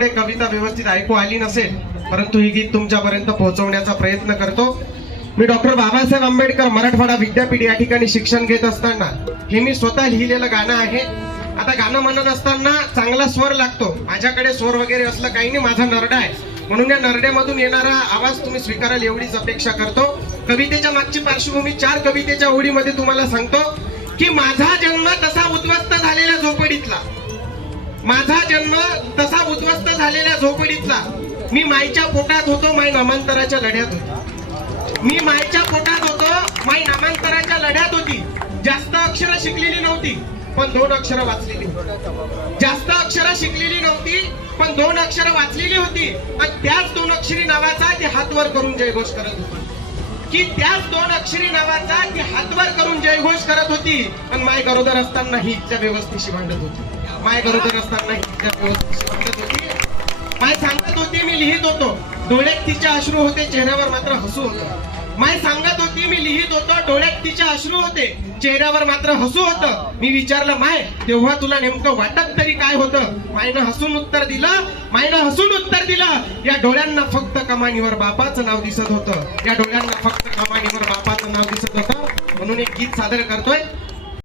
थोडे कविता व्यवस्थित ऐकू आली नसेल, परंतु ही गीत तुमच्यापर्यंत पोहोचवण्याचा प्रयत्न करतो। मी डॉक्टर बाबासाहेब आंबेडकर मराठवाडा विद्यापीठ या ठिकाणी शिक्षण घेत असताना हे मी स्वतः लिहिलेलं गाणं आहे। आता गाणं म्हणत असताना चांगला स्वर लागतो, माझ्याकडे स्वर वगैरे असलं काही नाही, माझा नरडा आहे, म्हणून या नरड्यामधून येणारा आवाज तुम्ही स्वीकाराल एवढीच अपेक्षा करतो। कवितेच्या मागची पार्श्वभूमी 4 कवितेच्या ओळीमध्ये तुम्हाला सांगतो की माझा जन्म तसा उद्ध्वस्त झालेल्या झोपडीतला, माझा जन्म तसा उद्ध्वस्त झालेल्या झोपडीतला, मी माईच्या पोटात होतो, माई नामांतराच्या लढ्यात होती, मी माईच्या पोटात होतो, माई नामांतराच्या लढ्यात होती। जास्त अक्षर शिकलेली नव्हती पण 2 अक्षर वाचलेली होती, जास्त अक्षर शिकलेली नव्हती पण 2 अक्षर वाचलेली होती, आणि त्याच 2 अक्षरी नावाचा ती हातवर करून जयघोष करत होती, की त्याच 2 अक्षरी नावाचा ती हातवर करून जयघोष करत होती। आणि माय गरोदर असताना ही इच्छा व्यवस्थेशी भांडत होती, माय गरोदर असताना ही इच्छा व्यवस्थेशी भांडत होती। माय सांगत होती मी लिहित होतो, डोळ्यात तिच्या अश्रू होते, चेहऱ्यावर मात्र हसू होतं। माय सांगत होती मी लिहित होतो, डोळ्यात तिच्या अश्रू होते, चेहऱ्यावर मात्र हसू होतं। मी विचारलं माय तेव्हा तुला नेमकं वाटत तरी काय होतं? मायनं हसून उत्तर दिलं, मायनं हसून उत्तर दिलं, या डोळ्यांना फक्त कमानीवर बापाचं नाव दिसत होतं, या डोळ्यांना फक्त कमानीवर बापाचं नाव दिसत होतं। म्हणून एक गीत सादर करतोय।